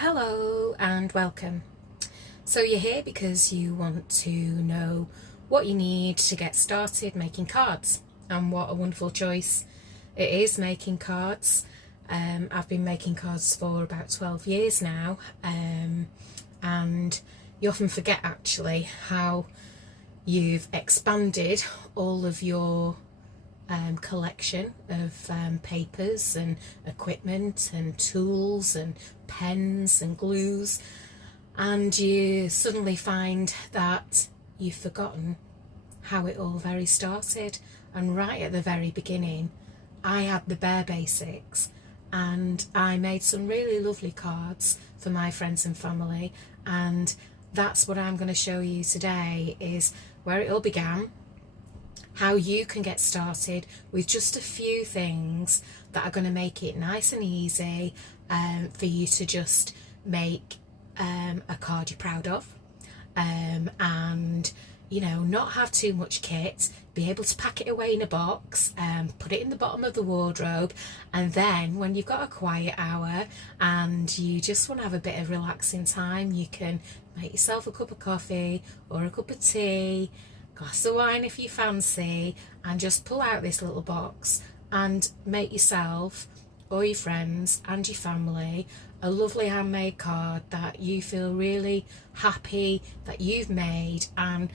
Hello and welcome. So you're here because you want to know what you need to get started making cards, and what a wonderful choice it is making cards. I've been making cards for about 12 years now, and you often forget actually how you've expanded all of your collection of papers and equipment and tools and pens and glues, and you suddenly find that you've forgotten how it all very started. And right at the very beginning I had the bare basics, and I made some really lovely cards for my friends and family, and that's what I'm going to show you today, is where it all began, how you can get started with just a few things that are going to make it nice and easy for you to just make a card you're proud of, and you know, not have too much kit, be able to pack it away in a box, put it in the bottom of the wardrobe, and then when you've got a quiet hour and you just want to have a bit of relaxing time, you can make yourself a cup of coffee or a cup of tea, glass of wine if you fancy, and just pull out this little box and make yourself or your friends and your family a lovely handmade card that you feel really happy that you've made. And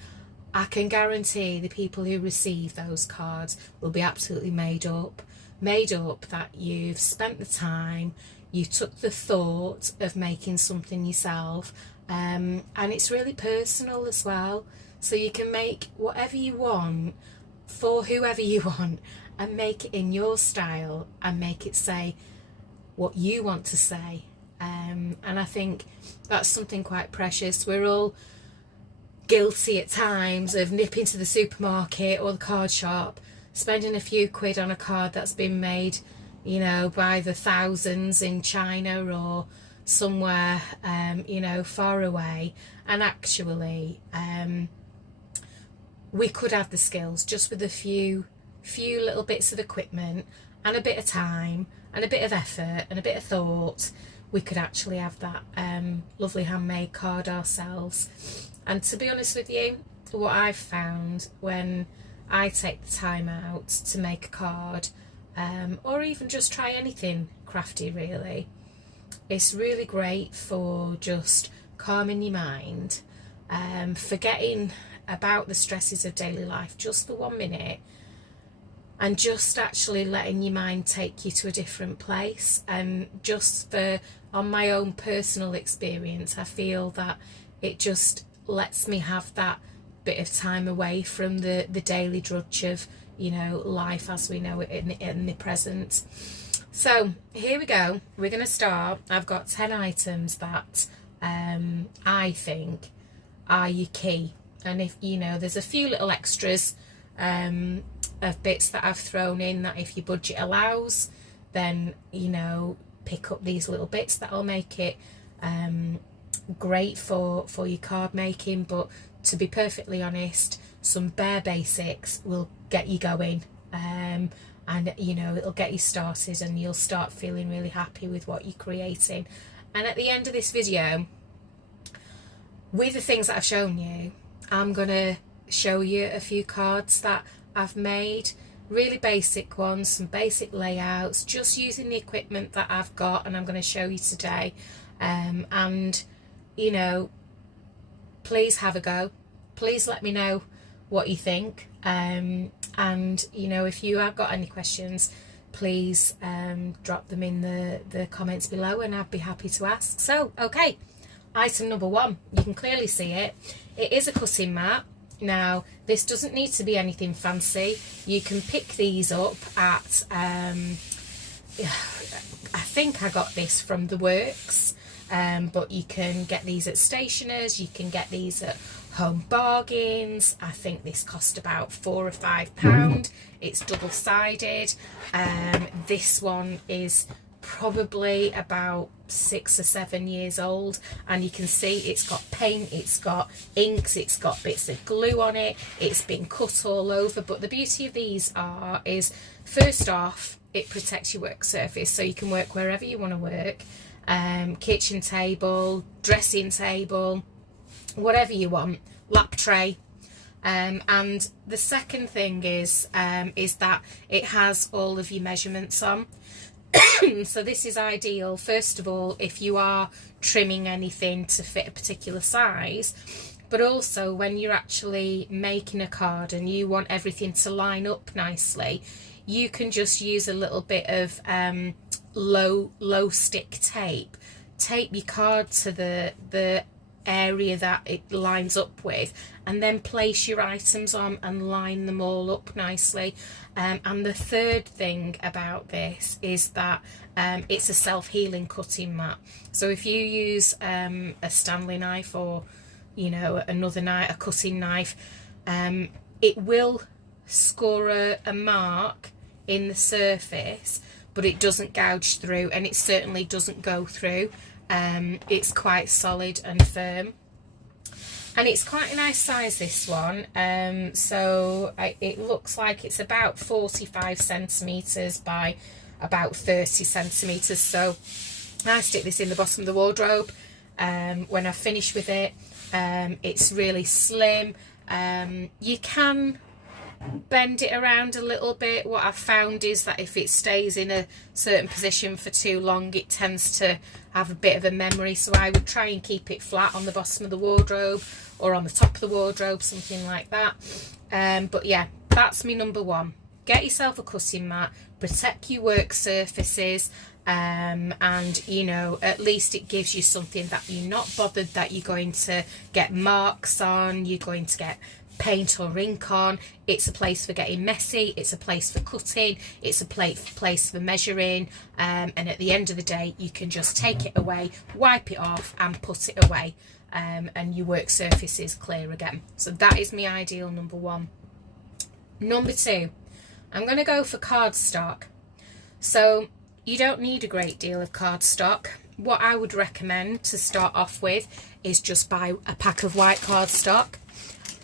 I can guarantee the people who receive those cards will be absolutely made up that you've spent the time, you took the thought of making something yourself, and it's really personal as well. So you can make whatever you want for whoever you want, and make it in your style and make it say what you want to say. And I think that's something quite precious. We're all guilty at times of nipping to the supermarket or the card shop, spending a few quid on a card that's been made, you know, by the thousands in China or somewhere, you know, far away. And actually, we could have the skills just with a few little bits of equipment and a bit of time and a bit of effort and a bit of thought. We could actually have that lovely handmade card ourselves. And to be honest with you, what I've found when I take the time out to make a card, or even just try anything crafty really, it's really great for just calming your mind, forgetting about the stresses of daily life just for 1 minute, and just actually letting your mind take you to a different place. And just for, on my own personal experience, I feel that it just lets me have that bit of time away from the daily drudge of, you know, life as we know it in the present. So here we go, we're going to start. I've got 10 items that I think are your key, and if you know, there's a few little extras of bits that I've thrown in that if your budget allows, then you know, pick up these little bits that'll make it great for your card making. But to be perfectly honest, some bare basics will get you going, and you know, it'll get you started and you'll start feeling really happy with what you're creating. And at the end of this video, with the things that I've shown you, I'm gonna show you a few cards that I've made, really basic ones, some basic layouts, just using the equipment that I've got, and I'm going to show you today. And you know, please have a go, please let me know what you think, and you know, if you have got any questions, please drop them in the comments below and I'd be happy to ask. So okay, item number 1, you can clearly see it is a cutting mat. Now this doesn't need to be anything fancy, you can pick these up at I think I got this from the Works, but you can get these at stationers, you can get these at Home Bargains. I think this cost about £4 or £5. It's double-sided. This one is probably about 6 or 7 years old, and you can see it's got paint, it's got inks, it's got bits of glue on it, it's been cut all over. But the beauty of these is, first off, it protects your work surface, so you can work wherever you want to work. kitchen table, dressing table, whatever you want, lap tray. And the second thing is that it has all of your measurements on. So this is ideal, first of all, if you are trimming anything to fit a particular size, but also when you're actually making a card and you want everything to line up nicely, you can just use a little bit of low stick tape your card to the area that it lines up with, and then place your items on and line them all up nicely. And the third thing about this is that it's a self-healing cutting mat. So if you use a Stanley knife, or you know, another knife, a cutting knife, it will score a mark in the surface, but it doesn't gouge through, and it certainly doesn't go through. It's quite solid and firm, and it's quite a nice size, this one. It looks like it's about 45 centimetres by about 30 centimetres. So I stick this in the bottom of the wardrobe when I finish with it. It's really slim. You can bend it around a little bit. What I've found is that if it stays in a certain position for too long, it tends to have a bit of a memory, so I would try and keep it flat on the bottom of the wardrobe or on the top of the wardrobe, something like that. But yeah, that's my number one. Get yourself a cutting mat, protect your work surfaces, and you know, at least it gives you something that you're not bothered that you're going to get marks on, you're going to get paint or ink on. It's a place for getting messy, it's a place for cutting, it's a place for measuring, and at the end of the day you can just take it away, wipe it off and put it away, and your work surface is clear again. So that is my ideal number one. Number two, I'm going to go for cardstock. So you don't need a great deal of cardstock. What I would recommend to start off with is just buy a pack of white cardstock.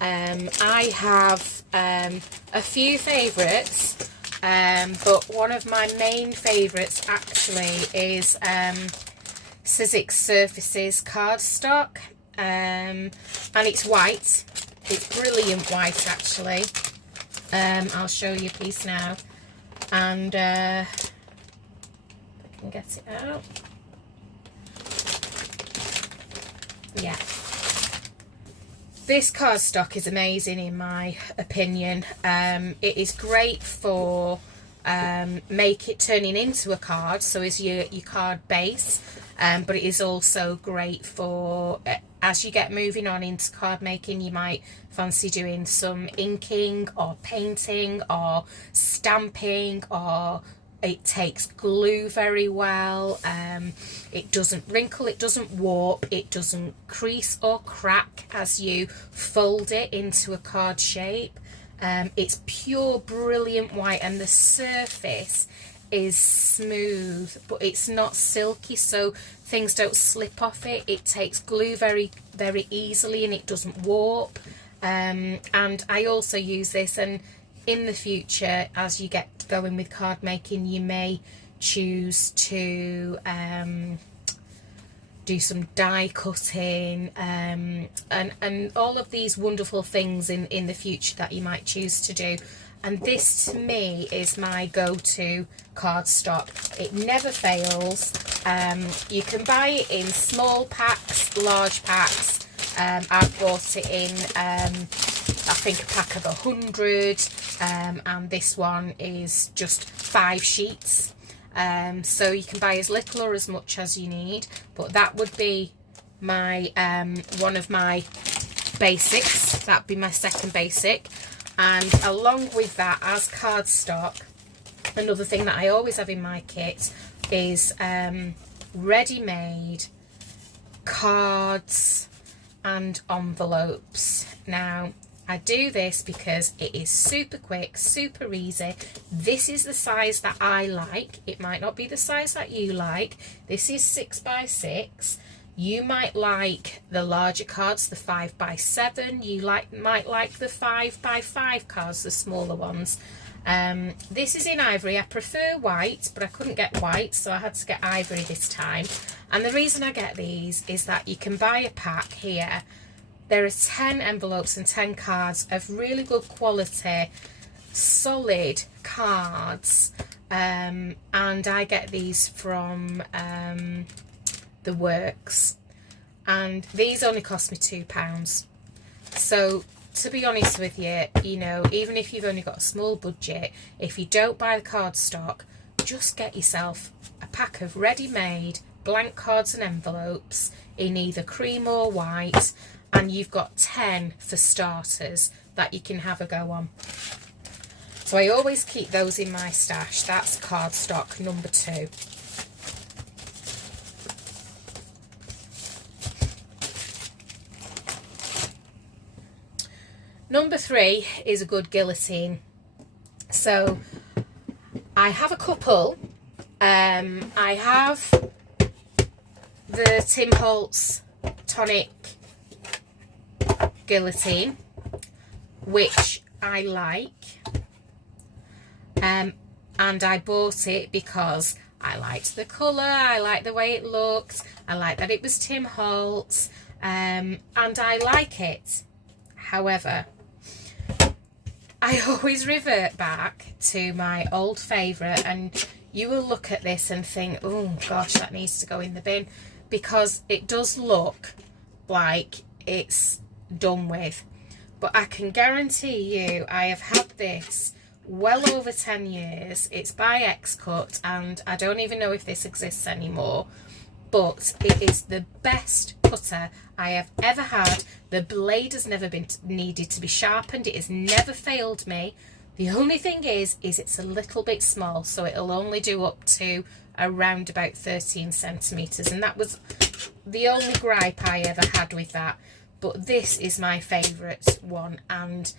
I have a few favourites, but one of my main favourites actually is Sizzix Surfaces cardstock, and it's white. It's brilliant white, actually. I'll show you a piece now, and I can get it out. Yeah. This cardstock is amazing in my opinion. It is great for turning into a card, so is your card base, but it is also great for as you get moving on into card making. You might fancy doing some inking or painting or stamping, or it takes glue very well. It doesn't wrinkle, it doesn't warp, it doesn't crease or crack as you fold it into a card shape. It's pure brilliant white, and the surface is smooth, but it's not silky, so things don't slip off it. It takes glue very easily, and it doesn't warp. And I also use this, and in the future, as you get going with card making, you may choose to do some die cutting, and all of these wonderful things in the future that you might choose to do. And this to me is my go-to cardstock. It never fails. You can buy it in small packs, large packs. I've bought it in I think a pack of 100, and this one is just 5 sheets. So you can buy as little or as much as you need, but that would be my one of my basics. That'd be my second basic. And along with that, as cardstock, another thing that I always have in my kit is ready-made cards and envelopes. Now, I do this because it is super quick, super easy. This is the size that I like. It might not be the size that you like. This is 6x6. You might like the larger cards, the 5x7. You might like the 5x5 cards, the smaller ones. This is in ivory. I prefer white, but I couldn't get white, so I had to get ivory this time. And the reason I get these is that you can buy a pack here. There are 10 envelopes and 10 cards of really good quality, solid cards. And I get these from the Works. And these only cost me £2. So to be honest with you, you know, even if you've only got a small budget, if you don't buy the cardstock, just get yourself a pack of ready-made blank cards and envelopes in either cream or white, and you've got 10 for starters that you can have a go on. So I always keep those in my stash. That's cardstock number 2. Number 3 is a good guillotine. So I have a couple. I have the Tim Holtz Tonic guillotine, which I like, and I bought it because I liked the colour, I liked the way it looked, I liked that it was Tim Holtz, and I like it. However, I always revert back to my old favourite, and you will look at this and think, oh gosh, that needs to go in the bin, because it does look like it's done with. But I can guarantee you I have had this well over 10 years. It's by X-Cut, and I don't even know if this exists anymore, but it is the best cutter I have ever had. The blade has never been needed to be sharpened. It has never failed me. The only thing is it's a little bit small, so it'll only do up to around about 13 centimetres, and that was the only gripe I ever had with that. But this is my favourite one, and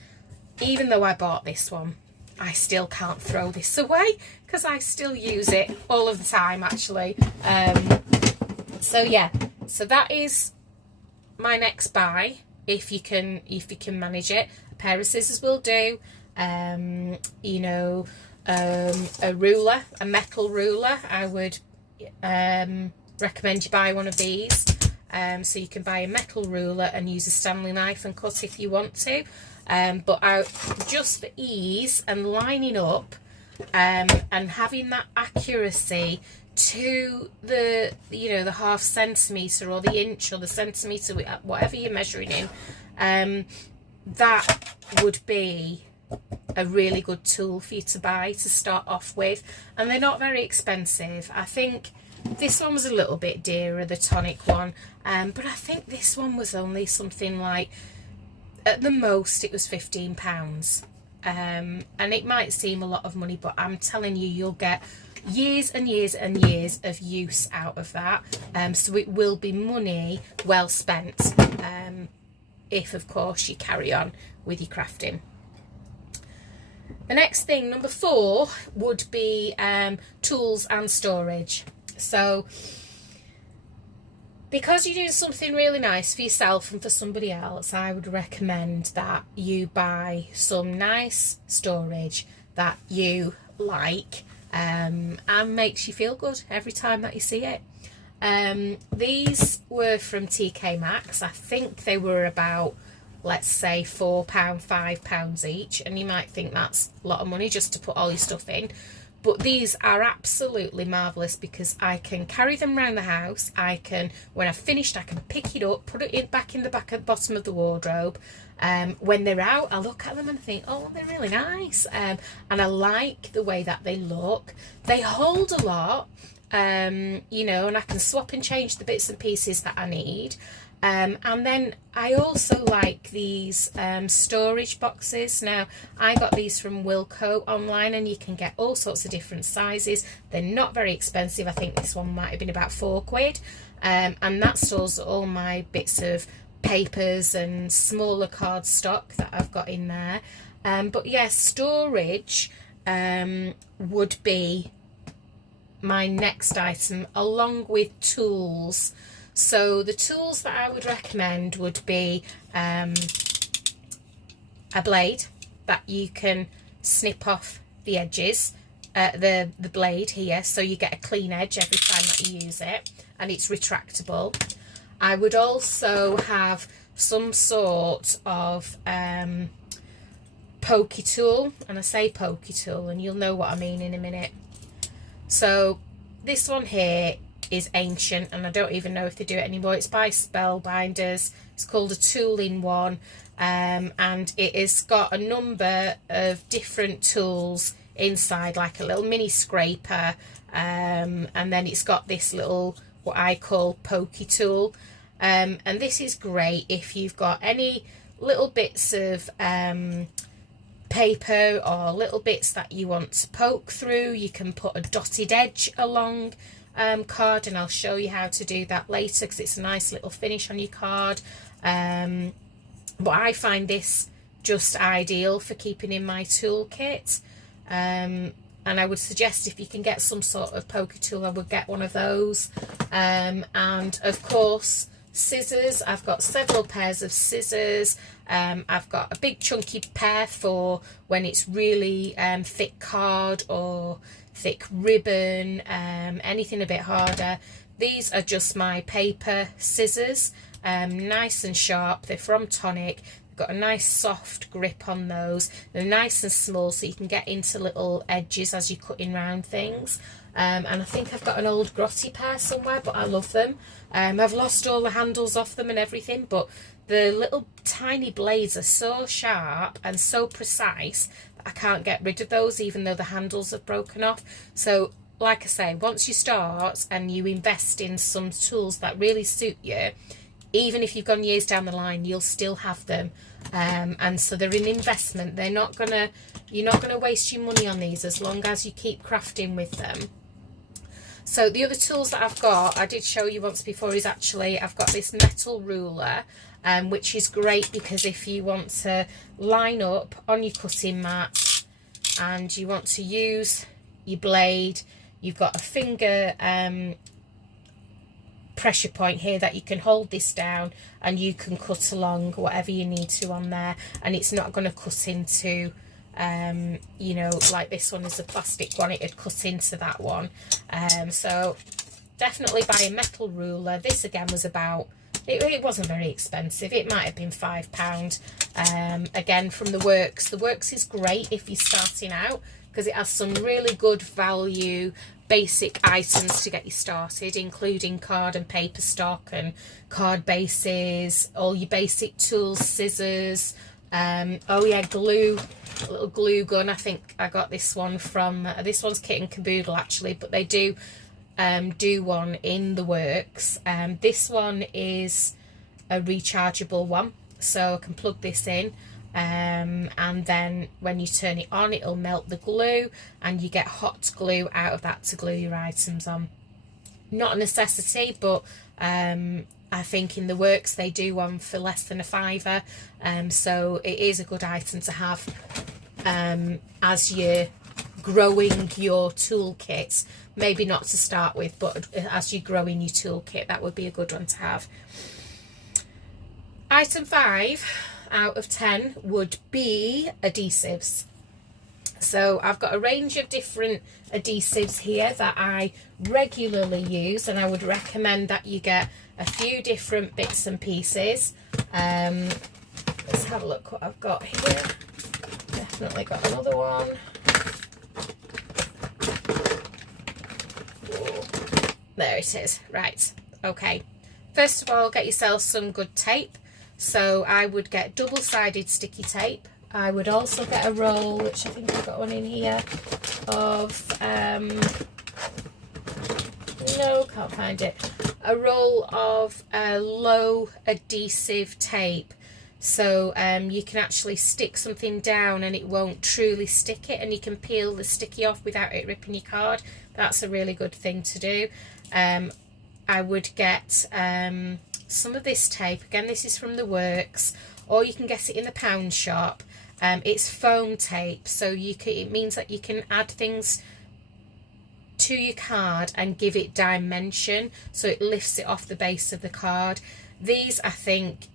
even though I bought this one, I still can't throw this away because I still use it all of the time, actually. So yeah, so that is my next buy, if you can manage it. A pair of scissors will do. You know, a ruler, a metal ruler. I would recommend you buy one of these. So you can buy a metal ruler and use a Stanley knife and cut if you want to. But just for ease and lining up and having that accuracy to the, you know, the half centimetre or the inch or the centimetre, whatever you're measuring in, that would be a really good tool for you to buy to start off with. And they're not very expensive. I think this one was a little bit dearer, the Tonic one, but I think this one was only something like, at the most it was £15, and it might seem a lot of money, but I'm telling you, you'll get years and years and years of use out of that. So it will be money well spent, if of course you carry on with your crafting. The next thing, number 4, would be tools and storage. So because you're doing something really nice for yourself and for somebody else, I would recommend that you buy some nice storage that you like, and makes you feel good every time that you see it. These were from TK Maxx. I think they were about, let's say, £4, £5 each, and you might think that's a lot of money just to put all your stuff in. But these are absolutely marvellous because I can carry them around the house. I can, when I've finished, I can pick it up, put it back in the bottom of the wardrobe. When they're out, I look at them and think, oh, they're really nice. And I like the way that they look. They hold a lot, you know, and I can swap and change the bits and pieces that I need. And then I also like these storage boxes. Now, I got these from Wilko online, and you can get all sorts of different sizes. They're not very expensive. I think this one might have been about £4. And that stores all my bits of papers and smaller cardstock that I've got in there. But yeah, storage would be my next item, along with tools. So the tools that I would recommend would be a blade that you can snip off the edges, the blade here, so you get a clean edge every time that you use it. and it's retractable. I would also have some sort of pokey tool, and I say pokey tool and you'll know what I mean in a minute. So this one here is ancient, and I don't even know if they do it anymore. It's by Spellbinders. It's called a Tool-in-One, and it has got a number of different tools inside, like a little mini scraper, and then it's got this little, what I call pokey tool, and this is great if you've got any little bits of paper or little bits that you want to poke through. You can put a dotted edge along card, and I'll show you how to do that later because it's a nice little finish on your card. But I find this just ideal for keeping in my toolkit, and I would suggest if you can get some sort of pokey tool, I would get one of those. And of course scissors. I've got several pairs of scissors. I've got a big chunky pair for when it's really thick card or thick ribbon, anything a bit harder. These are just my paper scissors, nice and sharp. They're from Tonic. They've got a nice soft grip on those. They're nice and small, so you can get into little edges as you're cutting round things. And I think I've got an old grotty pair somewhere, but I love them. I've lost all the handles off them and everything, but the little tiny blades are so sharp and so precise that I can't get rid of those, even though the handles have broken off. So like I say, once you start and you invest in some tools that really suit you, even if you've gone years down the line, you'll still have them. And so they're an investment. You're not gonna waste your money on these as long as you keep crafting with them. So the other tools that I've got, I did show you once before, is actually I've got this metal ruler, which is great because if you want to line up on your cutting mat and you want to use your blade, you've got a finger pressure point here that you can hold this down and you can cut along whatever you need to on there, and it's not going to cut into you know, like this one is a plastic one, it'd cut into that one. So definitely buy a metal ruler. This again was about, it wasn't very expensive, it might have been £5. Again from the Works. The Works is great if you're starting out because it has some really good value basic items to get you started, including card and paper stock and card bases, all your basic tools, scissors, oh yeah, glue, a little glue gun. I think I got this one from this one's Kit and Caboodle actually, but they do one in the Works. This one is a rechargeable one, so I can plug this in, and then when you turn it on, it'll melt the glue and you get hot glue out of that to glue your items on. Not a necessity, but I think in the Works they do one for less than £5, so it is a good item to have as you're growing your toolkit. Maybe not to start with, but as you're growing your toolkit, that would be a good one to have. Item 5 out of 10 would be adhesives. So I've got a range of different adhesives here that I regularly use, and I would recommend that you get a few different bits and pieces. Let's have a look what I've got here. Definitely got another one. There it is. Right, okay. First of all, get yourself some good tape. So I would get double-sided sticky tape. I would also get a roll, which I think I've got one in here, of, no, can't find it. A roll of low adhesive tape. So you can actually stick something down and it won't truly stick it, and you can peel the sticky off without it ripping your card. That's a really good thing to do. I would get some of this tape. Again, this is from the Works, or you can get it in the pound shop. It's foam tape, so it means that you can add things to your card and give it dimension, so it lifts it off the base of the card. These, I think,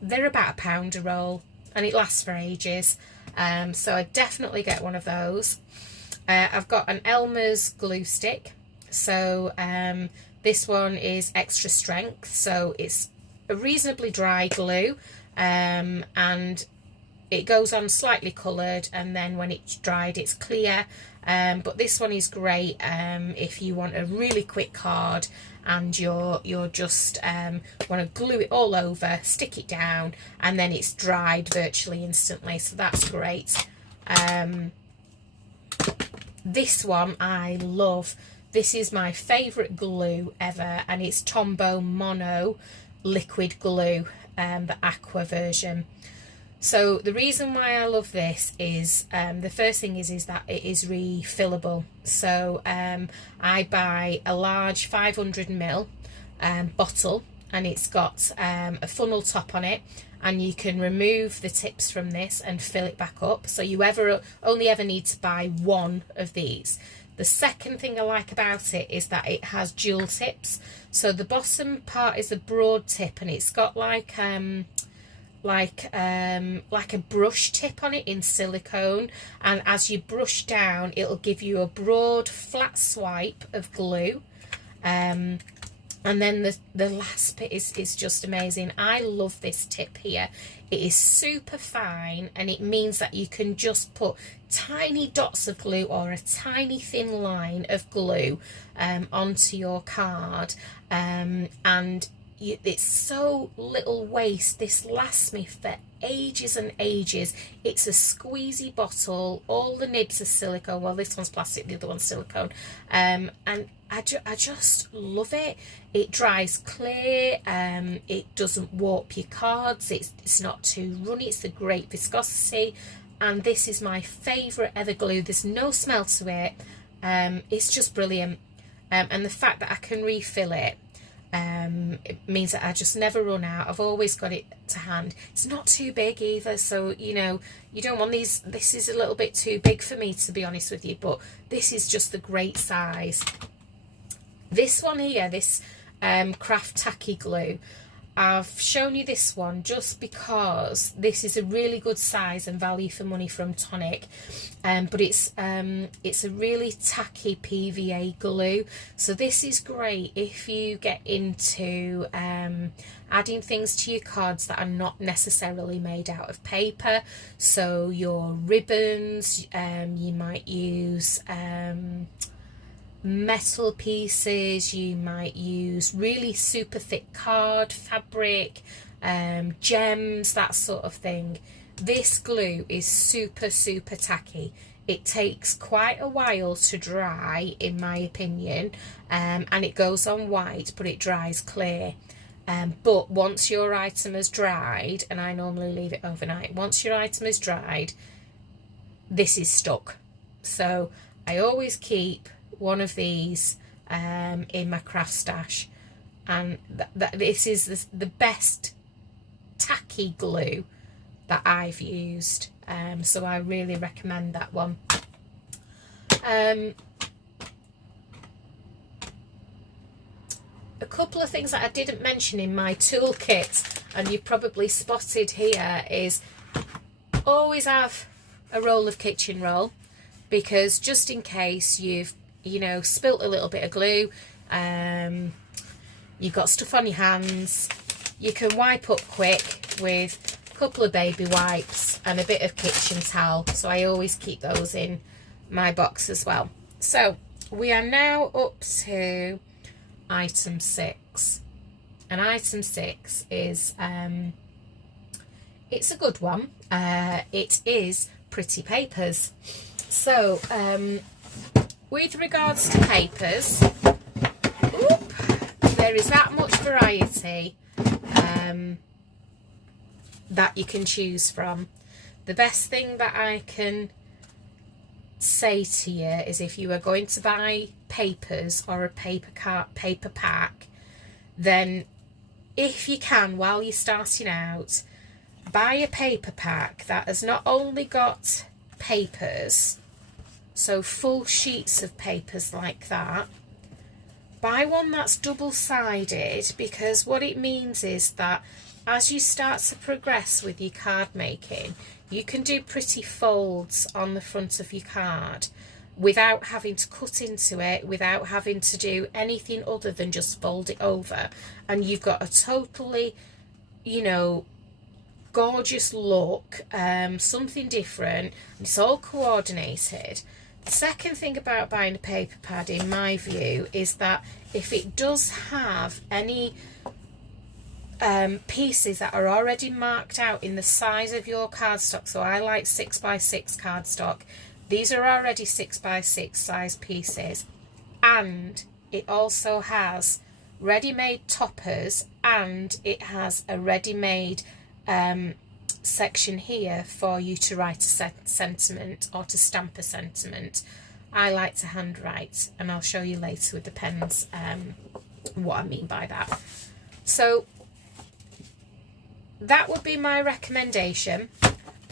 they're about £1 a roll, and it lasts for ages. So I definitely get one of those. I've got an Elmer's glue stick, so This one is extra strength, so it's a reasonably dry glue, and it goes on slightly coloured, and then when it's dried it's clear. But this one is great if you want a really quick card and you're just want to glue it all over, stick it down, and then it's dried virtually instantly, so that's great. This one I love. This is my favourite glue ever, and it's Tombow Mono liquid glue, the aqua version. So the reason why I love this is, the first thing is that it is refillable. So I buy a large 500ml bottle, and it's got a funnel top on it, and you can remove the tips from this and fill it back up. So you only ever need to buy one of these. The second thing I like about it is that it has dual tips. So the bottom part is a broad tip, and it's got like a brush tip on it in silicone, and as you brush down it'll give you a broad flat swipe of glue, and then the last bit is just amazing. I love this tip here. It is super fine, and it means that you can just put tiny dots of glue or a tiny thin line of glue onto your card, and it's so little waste. This lasts me for ages and ages. It's a squeezy bottle. All the nibs are silicone. Well, this one's plastic, the other one's silicone. And I just love it. It dries clear. It doesn't warp your cards. It's not too runny. It's a great viscosity. And this is my favourite ever glue. There's no smell to it. It's just brilliant. And the fact that I can refill it, it means that I just never run out. I've always got it to hand. It's not too big either, so you know, you don't want these. This is a little bit too big for me, to be honest with you, but this is just a great size. This one here, this craft tacky glue, I've shown you this one just because this is a really good size and value for money from Tonic, but it's a really tacky PVA glue. So this is great if you get into adding things to your cards that are not necessarily made out of paper. So your ribbons, you might use metal pieces, you might use really super thick card fabric, gems, that sort of thing. This glue is super tacky. It takes quite a while to dry, in my opinion, and it goes on white but it dries clear. But once your item has dried, and I normally leave it overnight, once your item is dried, this is stuck. So I always keep one of these in my craft stash, and this is the best tacky glue that I've used, so I really recommend that one. A couple of things that I didn't mention in my toolkit, and you probably spotted here, is always have a roll of kitchen roll, because just in case you've spilt a little bit of glue, you've got stuff on your hands, you can wipe up quick with a couple of baby wipes and a bit of kitchen towel. So I always keep those in my box as well. So we are now up to item 6, and item 6 is it's a good one. It is pretty papers. So with regards to papers, there is that much variety that you can choose from. The best thing that I can say to you is, if you are going to buy papers or a paper pack, then if you can, while you're starting out, buy a paper pack that has not only got papers, so full sheets of papers like that. Buy one that's double-sided, because what it means is that as you start to progress with your card making, you can do pretty folds on the front of your card. without having to cut into it, without having to do anything other than just fold it over, and you've got a totally, you know, gorgeous look, something different, and it's all coordinated. The second thing about buying a paper pad, in my view, is that if it does have any pieces that are already marked out in the size of your cardstock, so I like 6x6 cardstock, these are already 6x6 size pieces, and it also has ready-made toppers, and it has a ready-made section here for you to write a sentiment or to stamp a sentiment. I like to handwrite, and I'll show you later with the pens what I mean by that. So that would be my recommendation.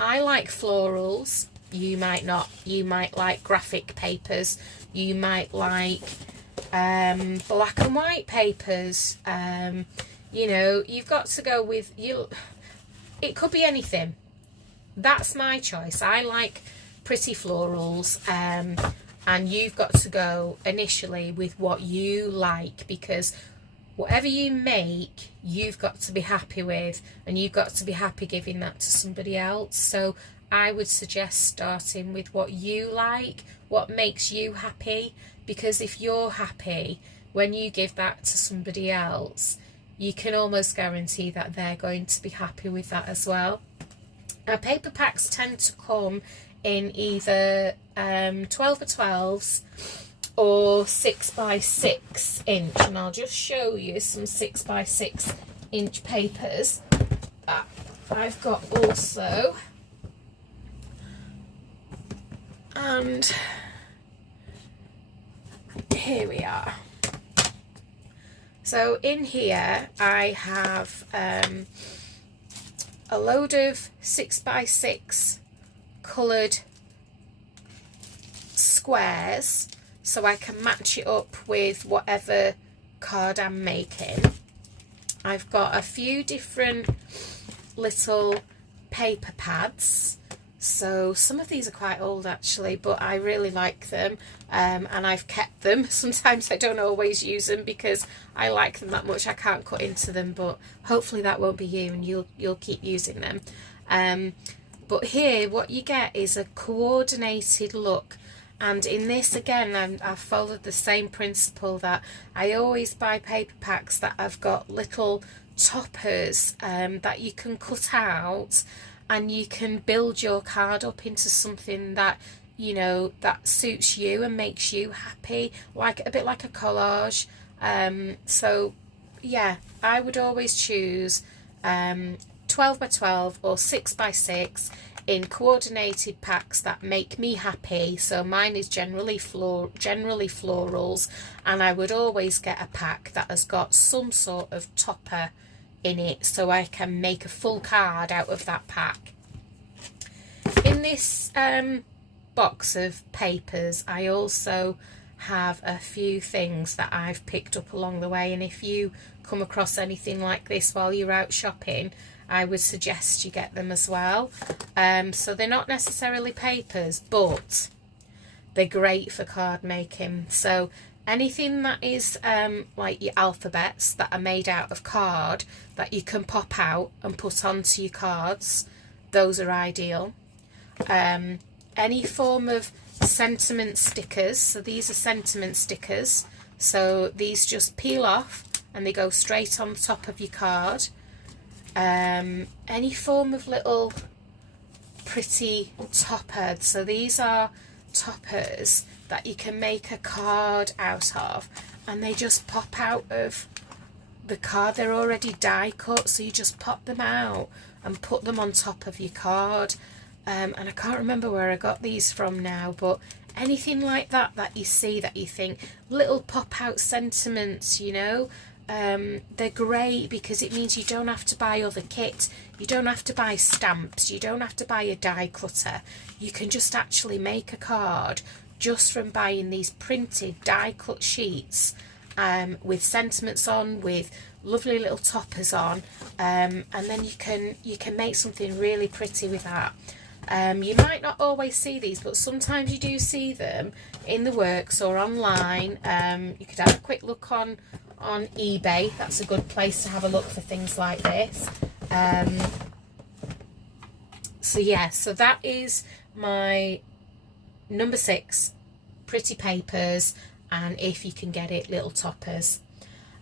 I like florals. You might not. You might like graphic papers. You might like black and white papers. You know, you've got to go with you. It could be anything. That's my choice. I like pretty florals, and you've got to go initially with what you like, because whatever you make, you've got to be happy with, and you've got to be happy giving that to somebody else. So I would suggest starting with what you like, what makes you happy, because if you're happy when you give that to somebody else, you can almost guarantee that they're going to be happy with that as well. Now, paper packs tend to come in either 12x12s or 6x6 inch, and I'll just show you some 6x6 inch papers that I've got also. And here we are. So in here I have a load of 6x6 coloured squares, so I can match it up with whatever card I'm making. I've got a few different little paper pads. So some of these are quite old actually, but I really like them, and I've kept them. Sometimes I don't always use them because I like them that much I can't cut into them, but hopefully that won't be you, and you'll keep using them. But here what you get is a coordinated look, and in this again I've followed the same principle that I always buy paper packs that have got little toppers that you can cut out, and you can build your card up into something that, you know, that suits you and makes you happy, like a bit like a collage. So yeah, I would always choose 12x12 or 6x6 in coordinated packs that make me happy. So mine is generally florals, and I would always get a pack that has got some sort of topper in it, so I can make a full card out of that pack. In this box of papers I also have a few things that I've picked up along the way, and if you come across anything like this while you're out shopping, I would suggest you get them as well. So they're not necessarily papers, but they're great for card making. So anything that is like your alphabets that are made out of card that you can pop out and put onto your cards, those are ideal. Any form of sentiment stickers, so these are sentiment stickers, so these just peel off and they go straight on the top of your card. Any form of little pretty topper, so these are toppers that you can make a card out of, and they just pop out of the card. They're already die cut, so you just pop them out and put them on top of your card. And I can't remember where I got these from now, but anything like that that you see that you think, little pop out sentiments, you know, they're great because it means you don't have to buy other kit, you don't have to buy stamps, you don't have to buy a die cutter. You can just actually make a card just from buying these printed die cut sheets with sentiments on, with lovely little toppers on, and then you can make something really pretty with that. You might not always see these, but sometimes you do see them in the works or online. You could have a quick look on eBay. That's a good place to have a look for things like this. So yeah, so that is my number 6, pretty papers, and if you can get it, little toppers.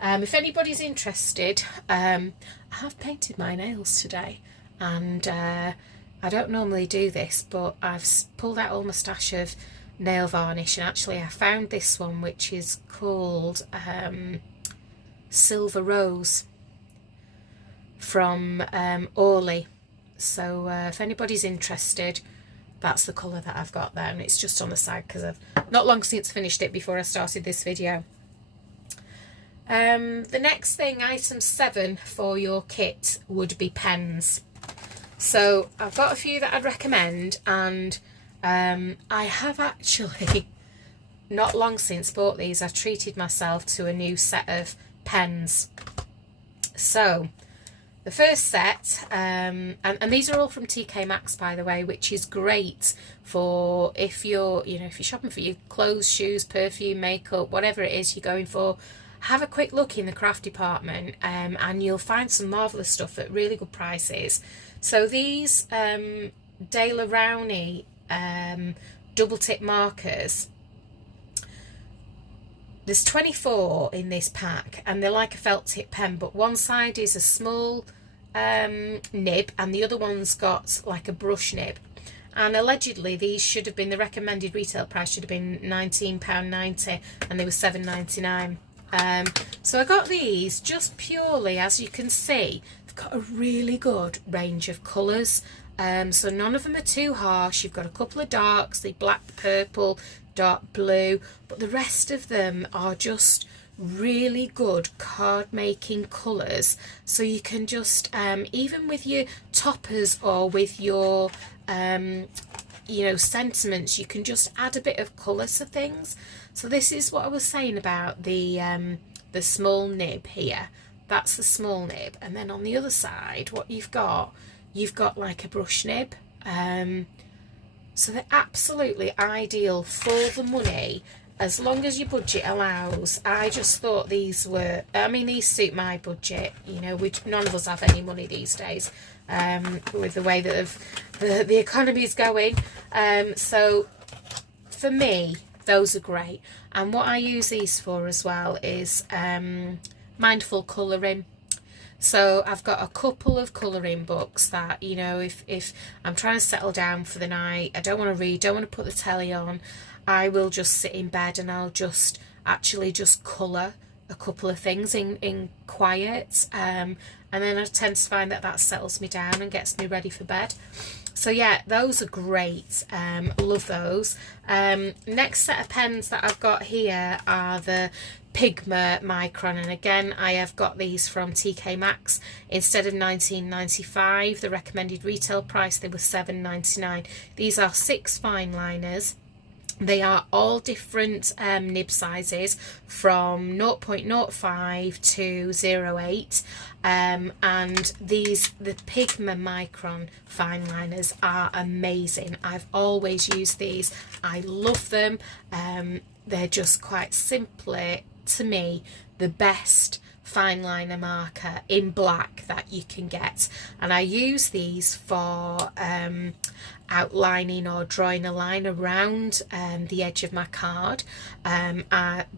If anybody's interested, I have painted my nails today, and I don't normally do this, but I've pulled out all my stash of nail varnish, and actually I found this one, which is called Silver Rose from Orly. So if anybody's interested, that's the colour that I've got there, and it's just on the side because I've not long since finished it before I started this video. The next thing, item 7 for your kit, would be pens. So I've got a few that I'd recommend, and I have actually not long since bought these. I treated myself to a new set of pens. So the first set, and these are all from TK Maxx, by the way, which is great for if you're, if you're shopping for your clothes, shoes, perfume, makeup, whatever it is you're going for. Have a quick look in the craft department, and you'll find some marvellous stuff at really good prices. So these De La Rowney double tip markers, there's 24 in this pack, and they're like a felt tip pen, but one side is a small nib and the other one's got like a brush nib. And allegedly these should have been, the recommended retail price should have been £19.90, and they were £7.99. So I got these just purely, as you can see, they've got a really good range of colours. So none of them are too harsh. You've got a couple of darks, the black, purple, dark blue, but the rest of them are just really good card making colours. So you can just, even with your toppers or with your, sentiments, you can just add a bit of colour to things. So this is what I was saying about the small nib here. That's the small nib, and then on the other side, what you've got like a brush nib. So they're absolutely ideal for the money, as long as your budget allows. I just thought these were, these suit my budget. None of us have any money these days, with the way that the economy is going. So for me, those are great. And what I use these for as well is mindful colouring. So I've got a couple of colouring books that, if I'm trying to settle down for the night, I don't want to read, don't want to put the telly on, I will just sit in bed and I'll just colour a couple of things in quiet, and then I tend to find that settles me down and gets me ready for bed. So yeah, those are great. Love those. Next set of pens that I've got here are the Pigma Micron, and again I have got these from TK Maxx. Instead of £19.95, the recommended retail price, they were £7.99. These are 6 fine liners. They are all different nib sizes from 0.05 to 0.8, and the Pigma Micron fine liners are amazing. I've always used these. I love them. They're just quite simply, to me, the best fine liner marker in black that you can get, and I use these for outlining or drawing a line around the edge of my card,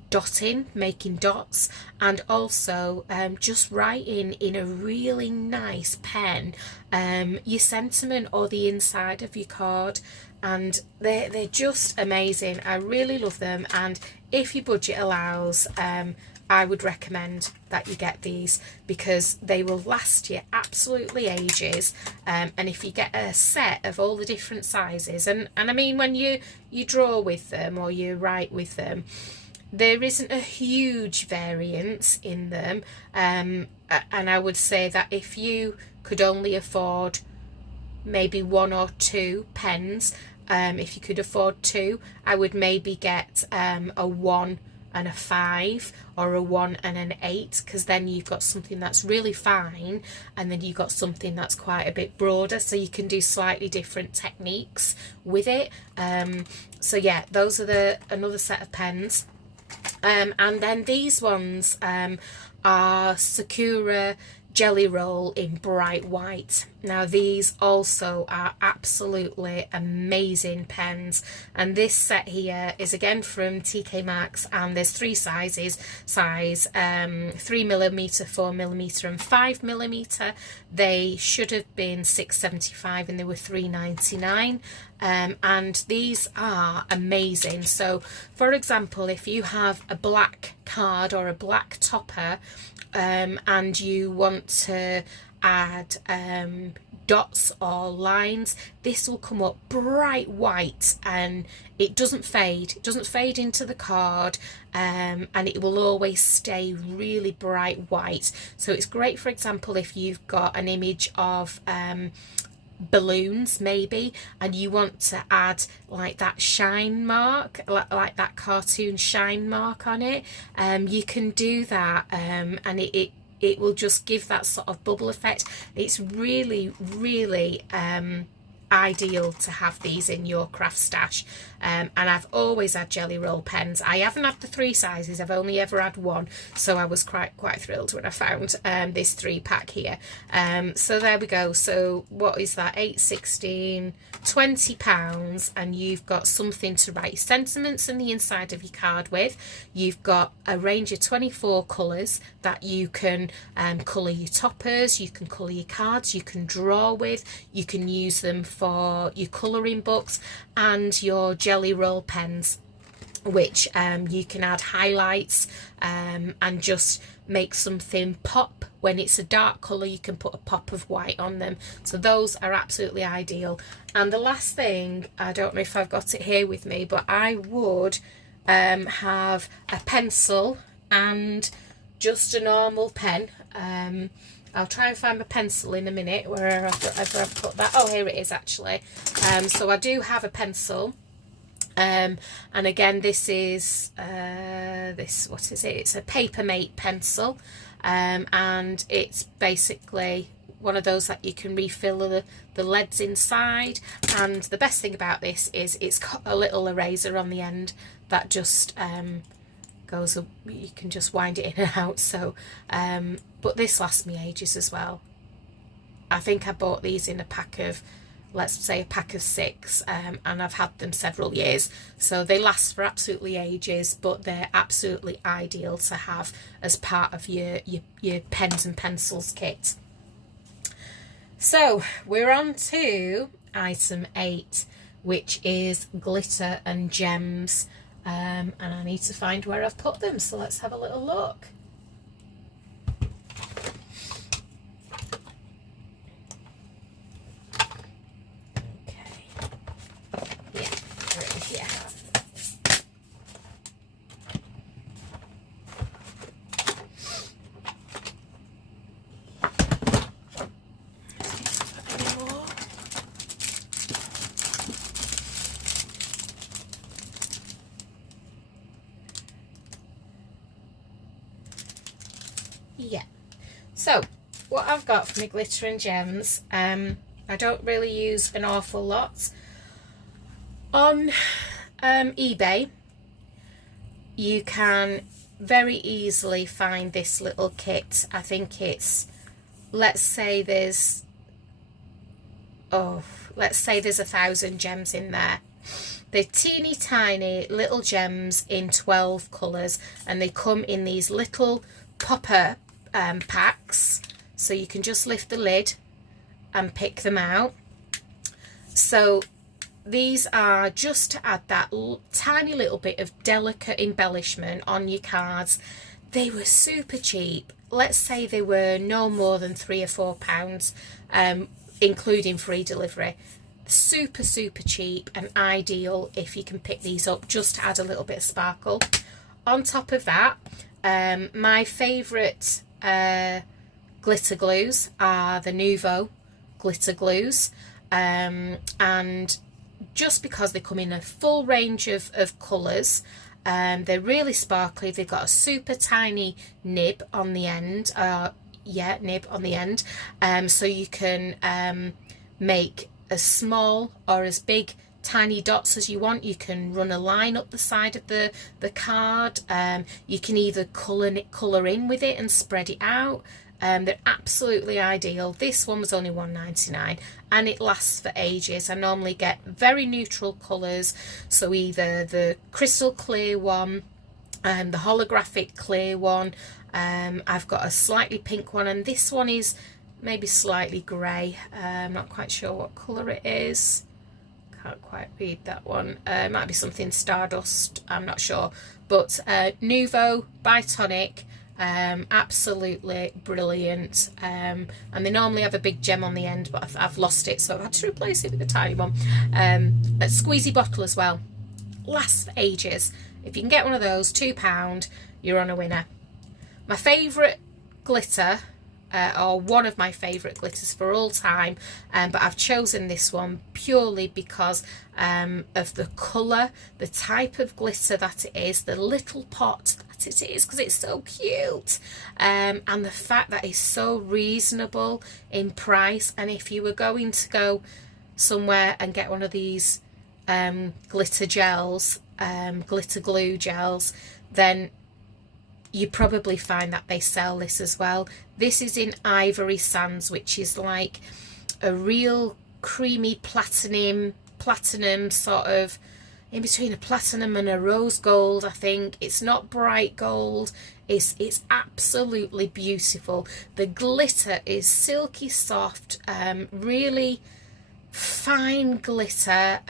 dotting, making dots, and also just writing in a really nice pen your sentiment or the inside of your card. And they're just amazing. I really love them, and if your budget allows, I would recommend that you get these, because they will last you absolutely ages. And if you get a set of all the different sizes, and I mean, when you draw with them or you write with them, there isn't a huge variance in them, and I would say that if you could only afford maybe 1 or 2 pens, if you could afford 2, I would maybe get a 1 and a 5, or a 1 and an 8, because then you've got something that's really fine, and then you've got something that's quite a bit broader, so you can do slightly different techniques with it. So yeah, those are another set of pens. And then these ones are Sakura Jelly Roll in bright white. Now these also are absolutely amazing pens, and this set here is again from TK Maxx, and there's 3 sizes, size 3mm, 4mm and 5mm. They should have been £6.75 and they were £3.99. And these are amazing. So for example, if you have a black card or a black topper, and you want to add dots or lines, this will come up bright white, and it doesn't fade into the card, and it will always stay really bright white. So it's great, for example, if you've got an image of balloons maybe, and you want to add like that shine mark, like that cartoon shine mark on it, you can do that, and it will just give that sort of bubble effect. It's really ideal to have these in your craft stash. And I've always had jelly roll pens. I haven't had the 3 sizes, I've only ever had 1, so I was quite thrilled when I found this 3-pack here. So there we go. So what is that, 8, 16, £20, and you've got something to write sentiments in the inside of your card with. You've got a range of 24 colours that you can colour your toppers, you can colour your cards, you can draw with, you can use them for your colouring books and your jelly roll pens, which you can add highlights and just make something pop. When it's a dark colour, you can put a pop of white on them. So those are absolutely ideal. And the last thing, I don't know if I've got it here with me, but I would have a pencil and just a normal pen. I'll try and find my pencil in a minute, wherever I've put that. Oh, here it is actually. So I do have a pencil. And again, this is what is it? It's a Papermate pencil, and it's basically one of those that you can refill the leads inside. And the best thing about this is it's got a little eraser on the end that just goes, you can just wind it in and out. So but this lasts me ages as well. I think I bought these in a pack of, let's say a pack of 6, and I've had them several years, so they last for absolutely ages, but they're absolutely ideal to have as part of your pens and pencils kit. So we're on to item 8, which is glitter and gems, and I need to find where I've put them, so let's have a little look. Yeah, so what I've got for my glitter and gems, I don't really use an awful lot. On eBay you can very easily find this little kit. I think it's, let's say there's 1,000 gems in there. They're teeny tiny little gems in 12 colours, and they come in these little popper packs, so you can just lift the lid and pick them out. So these are just to add that tiny little bit of delicate embellishment on your cards. They were super cheap. Let's say they were no more than £3 or £4, including free delivery. Super cheap and ideal if you can pick these up just to add a little bit of sparkle. On top of that, my favourite glitter glues are the Nuvo glitter glues, and just because they come in a full range of colours, They're really sparkly. They've got a super tiny nib on the end. Nib on the end. So you can make as small or as big tiny dots as you want. You can run a line up the side of the card. You can either colour in with it and spread it out. They're absolutely ideal. This one was only £1.99 and it lasts for ages. I normally get very neutral colours, so either the crystal clear one, the holographic clear one, I've got a slightly pink one, and this one is maybe slightly grey. I'm not quite sure what colour it is. Can't quite read that one. It might be something Stardust, I'm not sure. But Nouveau by Tonic, absolutely brilliant. And they normally have a big gem on the end, but I've lost it, so I've had to replace it with a tiny one. A squeezy bottle as well. Lasts for ages. If you can get one of those, £2, you're on a winner. My favourite glitter, or one of my favourite glitters for all time, but I've chosen this one purely because of the colour, the type of glitter that it is, the little pot that it is, because it's so cute, and the fact that it's so reasonable in price. And if you were going to go somewhere and get one of these glitter gels, glitter glue gels, then you probably find that they sell this as well. This is in Ivory Sands, which is like a real creamy platinum sort of, in between a platinum and a rose gold, I think. It's not bright gold. It's absolutely beautiful. The glitter is silky soft, really fine glitter,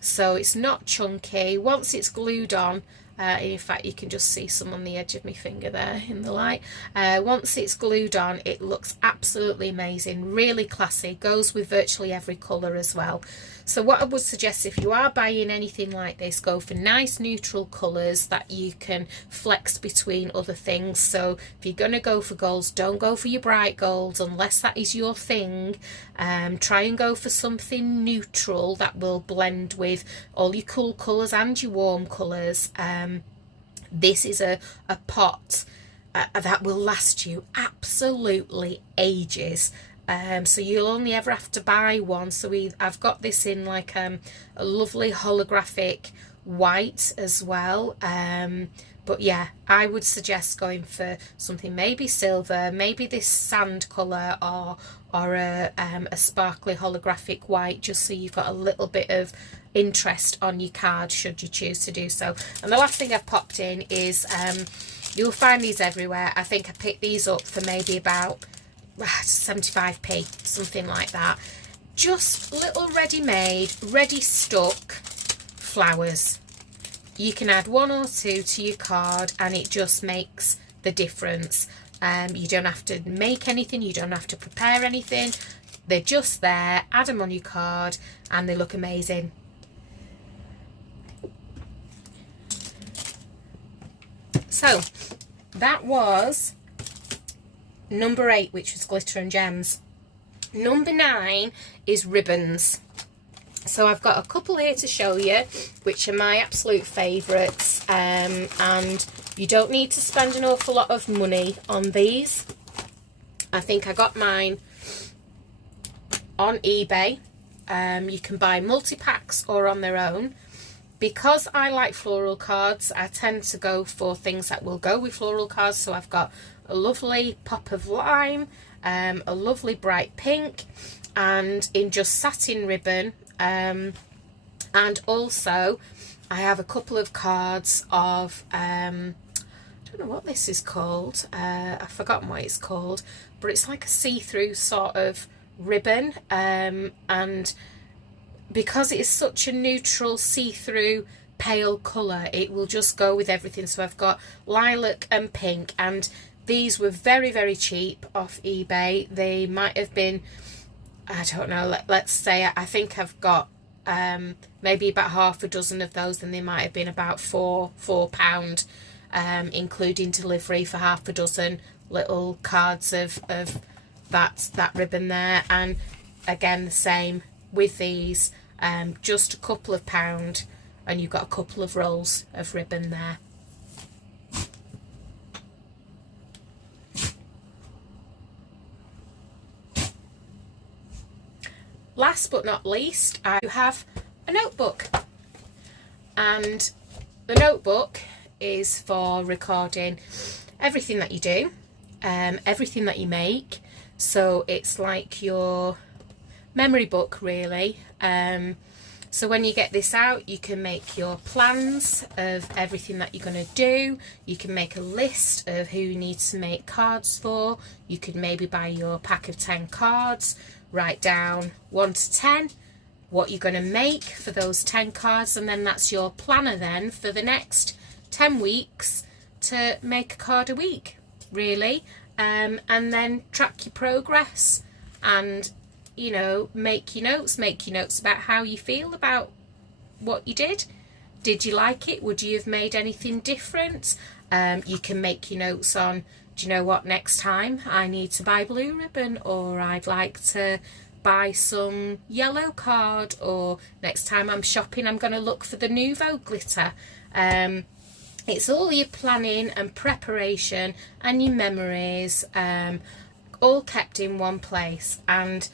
so it's not chunky. Once it's glued on, in fact you can just see some on the edge of my finger there in the light. Once it's glued on, it looks absolutely amazing, really classy, goes with virtually every colour as well. So what I would suggest, if you are buying anything like this, go for nice neutral colours that you can flex between other things. So if you're going to go for golds, don't go for your bright golds unless that is your thing. Try and go for something neutral that will blend with all your cool colours and your warm colours. This is a pot that will last you absolutely ages. So you'll only ever have to buy one. So I've got this in like a lovely holographic white as well. But yeah, I would suggest going for something maybe silver, maybe this sand colour, or a sparkly holographic white, just so you've got a little bit of interest on your card should you choose to do so. And the last thing I've popped in is, you'll find these everywhere. I think I picked these up for maybe about 75p, something like that. Just little ready-made, ready-stuck flowers. You can add one or two to your card and it just makes the difference. You don't have to make anything, you don't have to prepare anything. They're just there, add them on your card and they look amazing. So that was number 8, which was glitter and gems. Number 9 is ribbons. So I've got a couple here to show you, which are my absolute favourites, and you don't need to spend an awful lot of money on these. I think I got mine on eBay. You can buy multi-packs or on their own. Because I like floral cards, I tend to go for things that will go with floral cards. So I've got a lovely pop of lime, a lovely bright pink, and in just satin ribbon. And also I have a couple of cards of, I don't know what this is called, I've forgotten what it's called, but it's like a see-through sort of ribbon, and because it is such a neutral see-through pale colour, it will just go with everything. So I've got lilac and pink, and these were very, very cheap off eBay. They might have been, I don't know, let's say I think I've got maybe about half a dozen of those, and they might have been about £4, including delivery for half a dozen little cards of that ribbon there. And again, the same with these, just a couple of pound and you've got a couple of rolls of ribbon there. Last but not least, I have a notebook, and the notebook is for recording everything that you do, everything that you make. So it's like your memory book, really. So when you get this out, you can make your plans of everything that you're going to do. You can make a list of who you need to make cards for. You could maybe buy your pack of 10 cards, write down 1 to 10 what you're going to make for those 10 cards, and then that's your planner then for the next 10 weeks to make a card a week, really. And then track your progress, and you know, make your notes about how you feel about what you did. Did you like it? Would you have made anything different? You can make your notes on, do you know what, next time I need to buy blue ribbon, or I'd like to buy some yellow card, or next time I'm shopping I'm going to look for the Nouveau glitter. It's all your planning and preparation and your memories, all kept in one place. And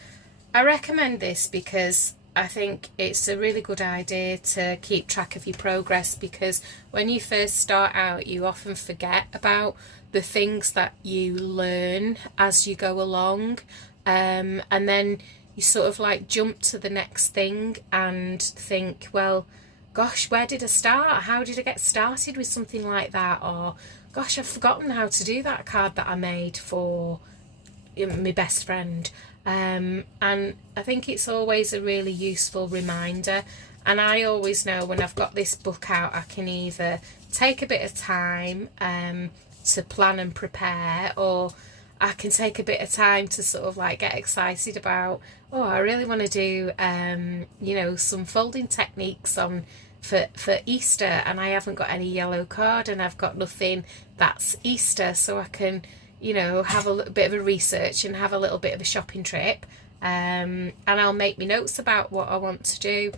I recommend this because I think it's a really good idea to keep track of your progress, because when you first start out you often forget about the things that you learn as you go along, and then you sort of like jump to the next thing and think, well, gosh, where did I start? How did I get started with something like that? Or gosh, I've forgotten how to do that card that I made for my best friend. And I think it's always a really useful reminder. And I always know when I've got this book out, I can either take a bit of time to plan and prepare, or I can take a bit of time to sort of like get excited about, oh, I really want to do you know, some folding techniques on for Easter, and I haven't got any yellow card and I've got nothing that's Easter, so I can, you know, have a little bit of a research and have a little bit of a shopping trip, and I'll make me notes about what I want to do,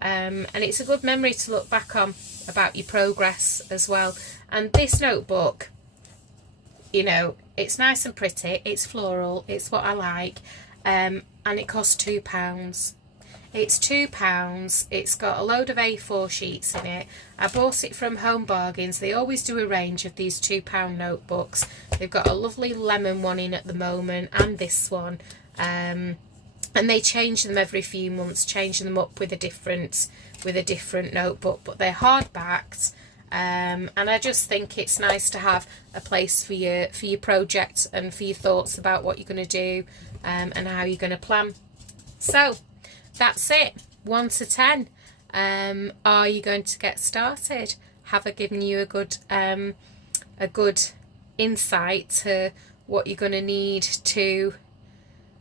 and it's a good memory to look back on about your progress as well. And this notebook, you know, it's nice and pretty, it's floral, it's what I like, and it costs £2. It's £2. It's got a load of A4 sheets in it. I bought it from Home Bargains. They always do a range of these £2 notebooks. They've got a lovely lemon one in at the moment, and this one. And they change them every few months, changing them up with a different notebook. But they're hard-backed, and I just think it's nice to have a place for your project and for your thoughts about what you're going to do, and how you're going to plan. So that's it. 1 to 10. Are you going to get started? Have I given you a good insight to what you're going to need to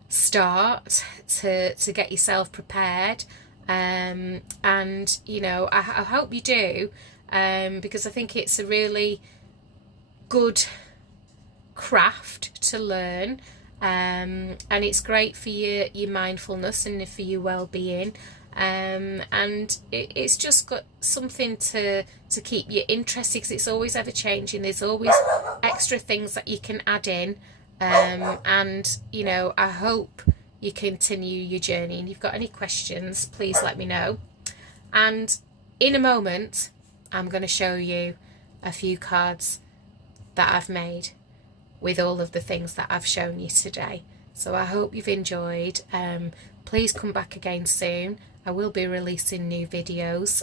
start to get yourself prepared? And you know, I hope you do, because I think it's a really good craft to learn. And it's great for your mindfulness and for your well-being, and it's just got something to keep you interested, because it's always ever changing. There's always extra things that you can add in, and you know, I hope you continue your journey. And if you've got any questions, please let me know. And in a moment I'm going to show you a few cards that I've made with all of the things that I've shown you today. So I hope you've enjoyed. Please come back again soon. I will be releasing new videos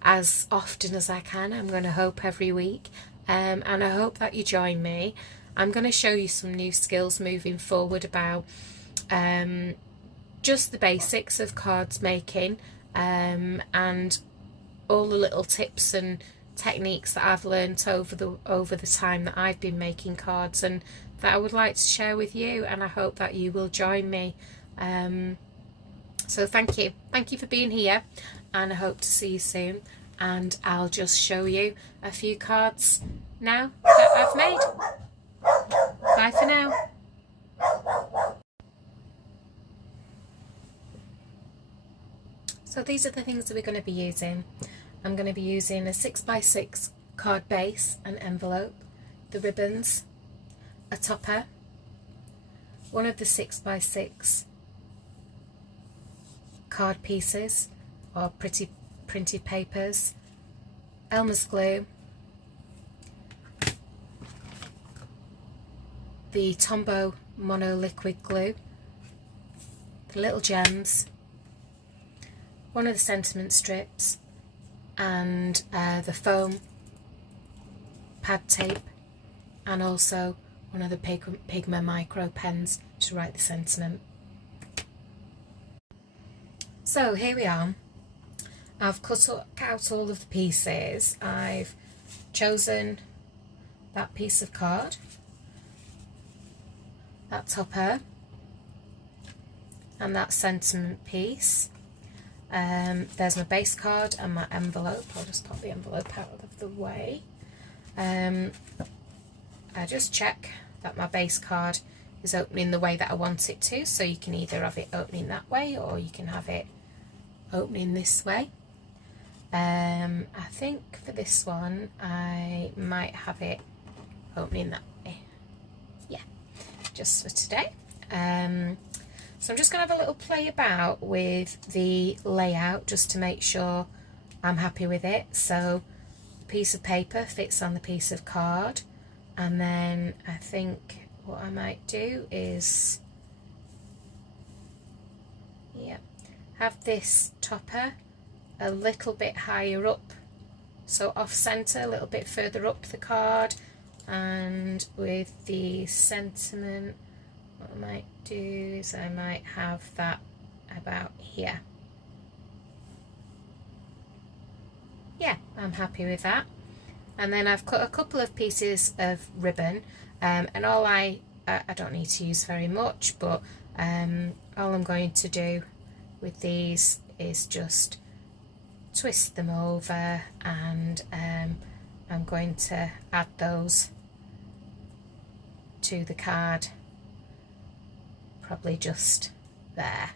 as often as I can. I'm going to hope every week, and I hope that you join me. I'm going to show you some new skills moving forward about just the basics of cards making, and all the little tips and techniques that I've learnt over the time that I've been making cards, and that I would like to share with you, and I hope that you will join me. So thank you for being here, and I hope to see you soon. And I'll just show you a few cards now that I've made. Bye for now. So these are the things that we're going to be using. I'm going to be using a 6x6 card base and envelope, the ribbons, a topper, one of the 6x6 card pieces or pretty printed papers, Elmer's glue, the Tombow mono liquid glue, the little gems, one of the sentiment strips, and the foam pad tape, and also one of the Pigma micro pens to write the sentiment. So here we are. I've cut out all of the pieces. I've chosen that piece of card, that topper, and that sentiment piece. There's my base card and my envelope. I'll just pop the envelope out of the way. I just check that my base card is opening the way that I want it to, so you can either have it opening that way or you can have it opening this way. I think for this one I might have it opening that way, yeah, just for today. So I'm just going to have a little play about with the layout just to make sure I'm happy with it. So the piece of paper fits on the piece of card, and then I think what I might do is, yeah, have this topper a little bit higher up, so off centre, a little bit further up the card, and with the sentiment, what I might do is I might have that about here. Yeah, I'm happy with that. And then I've cut a couple of pieces of ribbon, and all I don't need to use very much, but all I'm going to do with these is just twist them over, and I'm going to add those to the card, probably just there.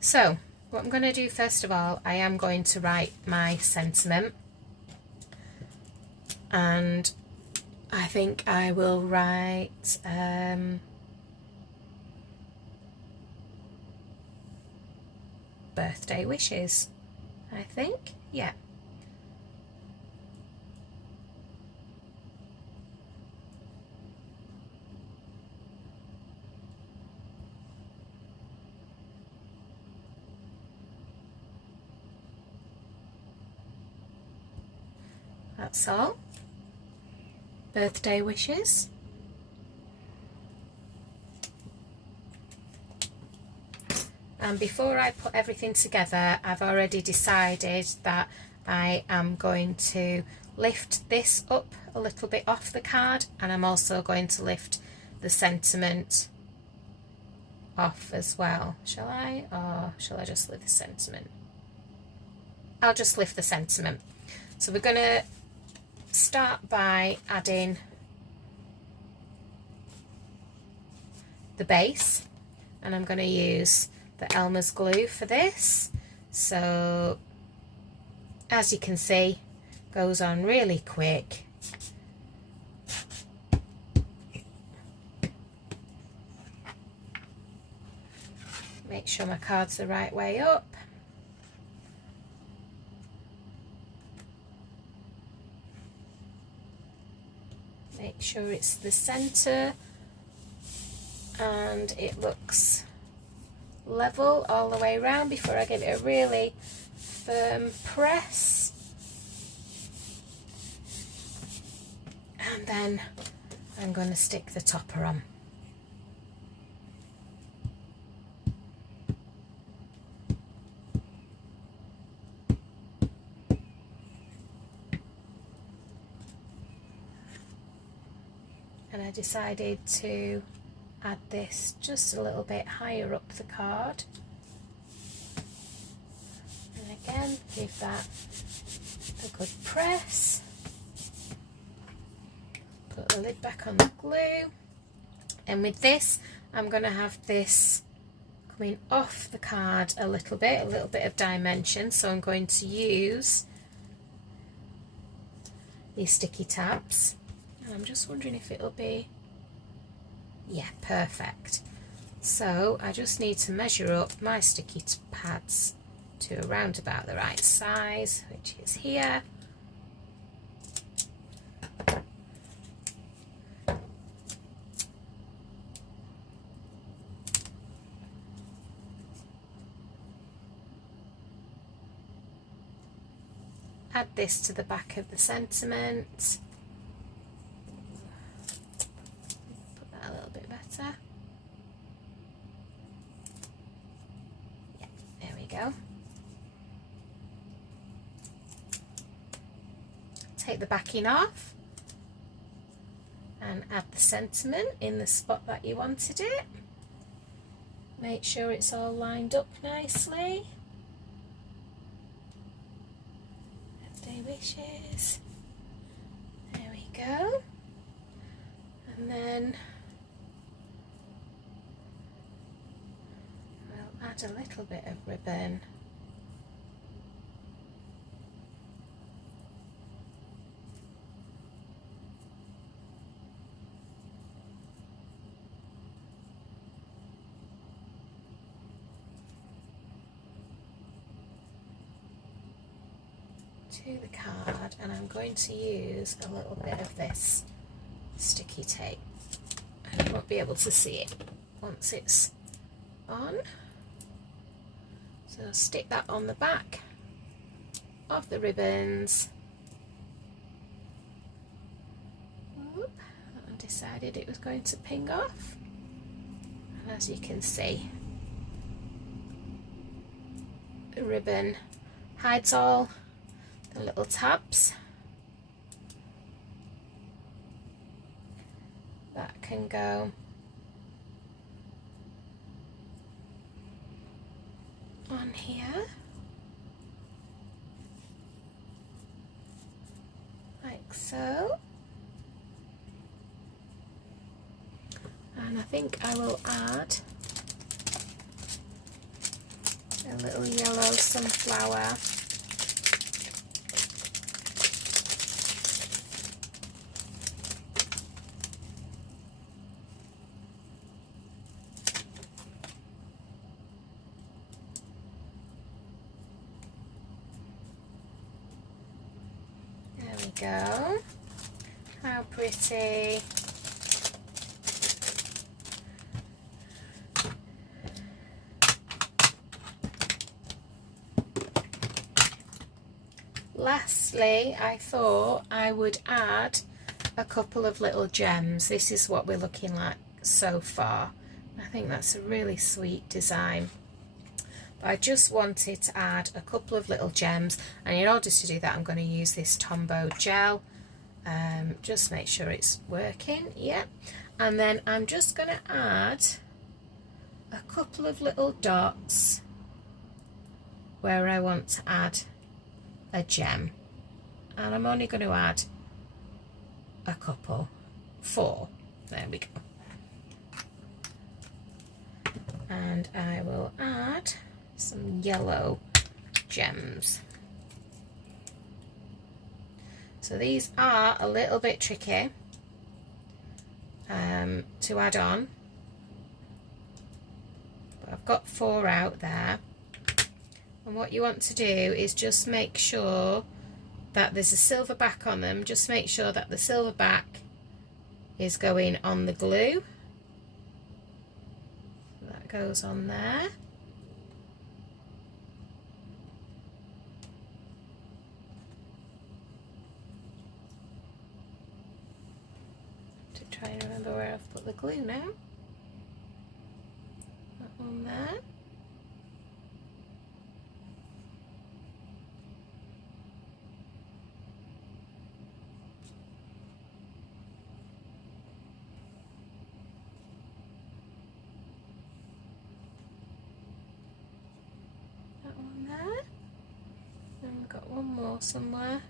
So what I'm going to do first of all, I am going to write my sentiment, and I think I will write birthday wishes, I think, yeah. That's all. Birthday wishes. And before I put everything together, I've already decided that I am going to lift this up a little bit off the card, and I'm also going to lift the sentiment off as well. Shall I, or shall I just lift the sentiment? I'll just lift the sentiment. So we're going to start by adding the base, and I'm going to use the Elmer's glue for this. So as you can see, goes on really quick. Make sure my card's the right way up. Make sure it's the center and it looks level all the way around before I give it a really firm press. And then I'm going to stick the topper on. And I decided to add this just a little bit higher up the card. And again, give that a good press. Put the lid back on the glue. And with this, I'm going to have this coming off the card a little bit of dimension, so I'm going to use these sticky tabs. And I'm just wondering if it'll be, yeah, perfect. So I just need to measure up my sticky pads to around about the right size, which is here. Add this to the back of the sentiment. Put that a little bit better. Yeah, there we go. Take the backing off and add the sentiment in the spot that you wanted it. Make sure it's all lined up nicely. Birthday wishes. There we go. And then we'll add a little bit of ribbon. To the card, and I'm going to use a little bit of this sticky tape. I won't be able to see it once it's on, so I'll stick that on the back of the ribbons. Oop, I decided it was going to ping off, and as you can see, the ribbon hides all the little tabs that can go on here, like so. And I think I will add a little yellow sunflower . Go. How pretty. Lastly, I thought I would add a couple of little gems. This is what we're looking like so far. I think that's a really sweet design. I just wanted to add a couple of little gems, and in order to do that I'm going to use this Tombow gel. Just make sure it's working. Yeah, and then I'm just going to add a couple of little dots where I want to add a gem, and I'm only going to add a couple, 4. There we go. And I will add some yellow gems. So these are a little bit tricky to add on, but I've got 4 out there. And what you want to do is just make sure that there's a silver back on them. Just make sure that the silver back is going on the glue. So that goes on there. Trying to remember where I've put the glue now. That one there. That one there. And we've got one more somewhere.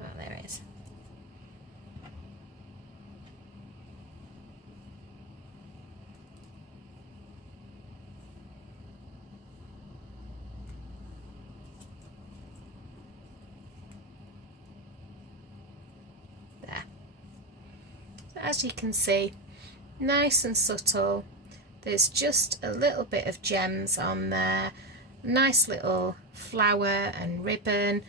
Oh, there it is. as you can see, nice and subtle. There's just a little bit of gems on there, nice little flower and ribbon,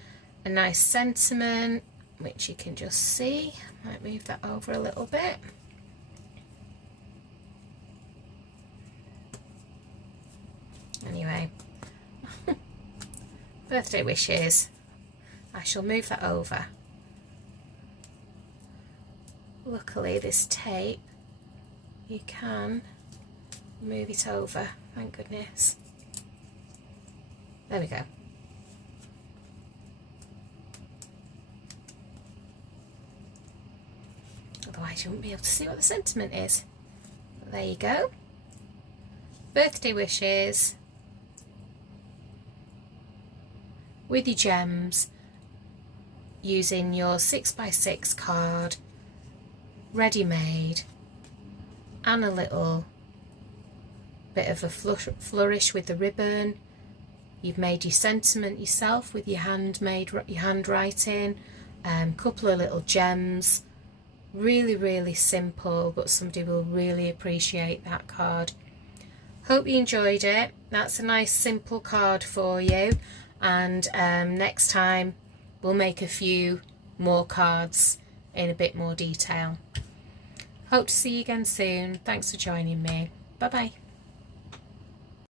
a nice sentiment which you can just see. Might move that over a little bit. Anyway, birthday wishes. I shall move that over. Luckily this tape, you can move it over, thank goodness. There we go. Otherwise you wouldn't be able to see what the sentiment is. But there you go. Birthday wishes with your gems, using your 6x6 card, ready-made, and a little bit of a flourish with the ribbon. You've made your sentiment yourself with your handwriting, couple of little gems. Really simple, but somebody will really appreciate that card. Hope you enjoyed it. That's a nice simple card for you, and next time we'll make a few more cards in a bit more detail. Hope to see you again soon. Thanks for joining me. Bye bye.